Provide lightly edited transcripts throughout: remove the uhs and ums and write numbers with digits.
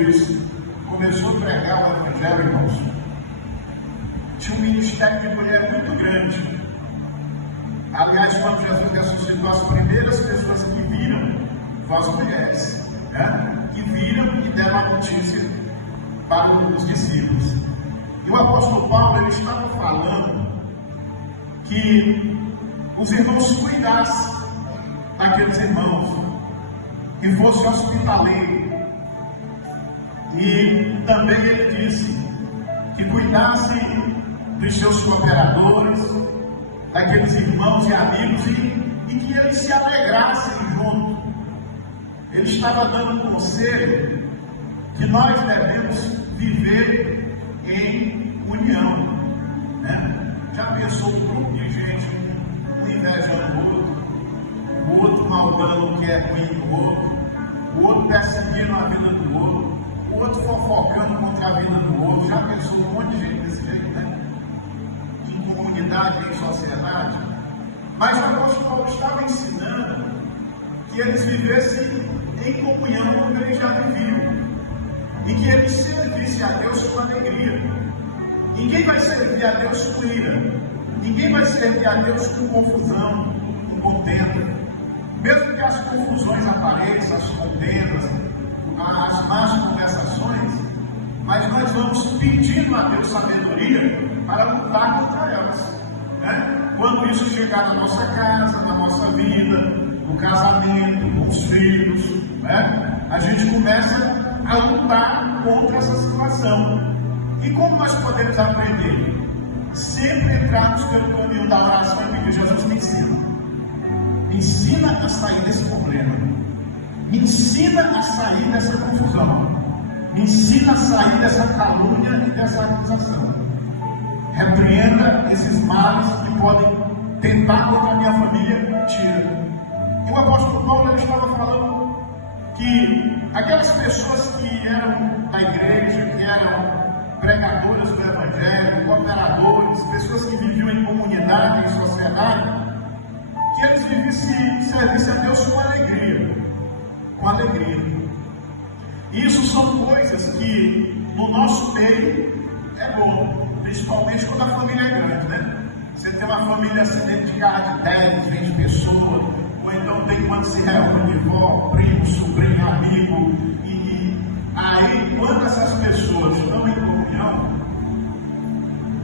Jesus começou a pregar o Evangelho, irmãos, tinha um ministério de mulher muito grande. Aliás, quando Jesus ressuscitou, as primeiras pessoas que viram foram as mulheres, né? Que viram e deram a notícia para os discípulos. E o apóstolo Paulo, ele estava falando que os irmãos cuidassem daqueles irmãos, que fosse hospitaleiro. E também ele disse que cuidasse dos seus cooperadores, daqueles irmãos e amigos, e que eles se alegrassem junto. Ele estava dando um conselho que nós devemos viver em união, né? Já pensou um grupo de gente, um invejando o outro maldando o que é ruim do outro, o outro perseguindo a vida do outro, o outro fofocando contra a vida do outro? Já pensou um monte de gente desse jeito, né? Em comunidade, em sociedade. Mas o apóstolo Paulo estava ensinando que eles vivessem em comunhão como eles já viviam, e que eles servissem a Deus com alegria. Ninguém vai servir a Deus com ira, ninguém vai servir a Deus com confusão, com contenda. Mesmo que as confusões apareçam, as contendas, as más conversações, mas nós vamos pedindo a Deus sabedoria para lutar contra elas, né? Quando isso chegar na nossa casa, na nossa vida, no casamento, com os filhos, né? A gente começa a lutar contra essa situação. E como nós podemos aprender? Sempre entrarmos pelo caminho da oração e pedir: Jesus, me ensina. Me ensina a sair desse problema. Me ensina a sair dessa confusão. Me ensina a sair dessa calúnia e dessa acusação. Repreenda esses males que podem tentar contra a minha família. Tira. E o apóstolo Paulo, ele estava falando que aquelas pessoas que eram da igreja, que eram pregadoras do Evangelho, cooperadores, pessoas que viviam em comunidade, em sociedade, que eles servissem a Deus com alegria. Com alegria. Isso são coisas que no nosso meio é bom, principalmente quando a família é grande, né? Você tem uma família assim dedicada de 10, 20 pessoas, ou então tem quando se reúne vó, primo, sobrinho, amigo, e aí quando essas pessoas estão em comunhão,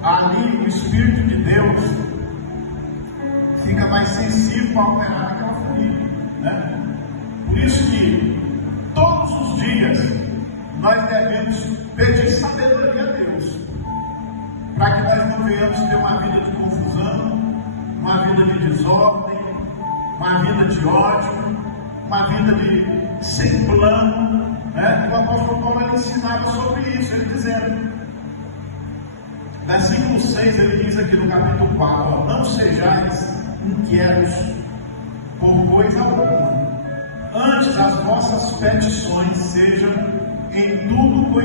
ali o Espírito de Deus fica mais sensível para operar naquela família, né? Por isso que todos os dias nós devemos pedir sabedoria a Deus, para que nós não venhamos ter uma vida de confusão, uma vida de desordem, uma vida de ódio, uma vida de sem plano, né? O apóstolo Paulo, ele ensinava sobre isso, ele dizendo, versículo 6, ele diz aqui no capítulo 4, não sejais inquietos por coisa alguma, antes as vossas petições sejam em tudo conhecidas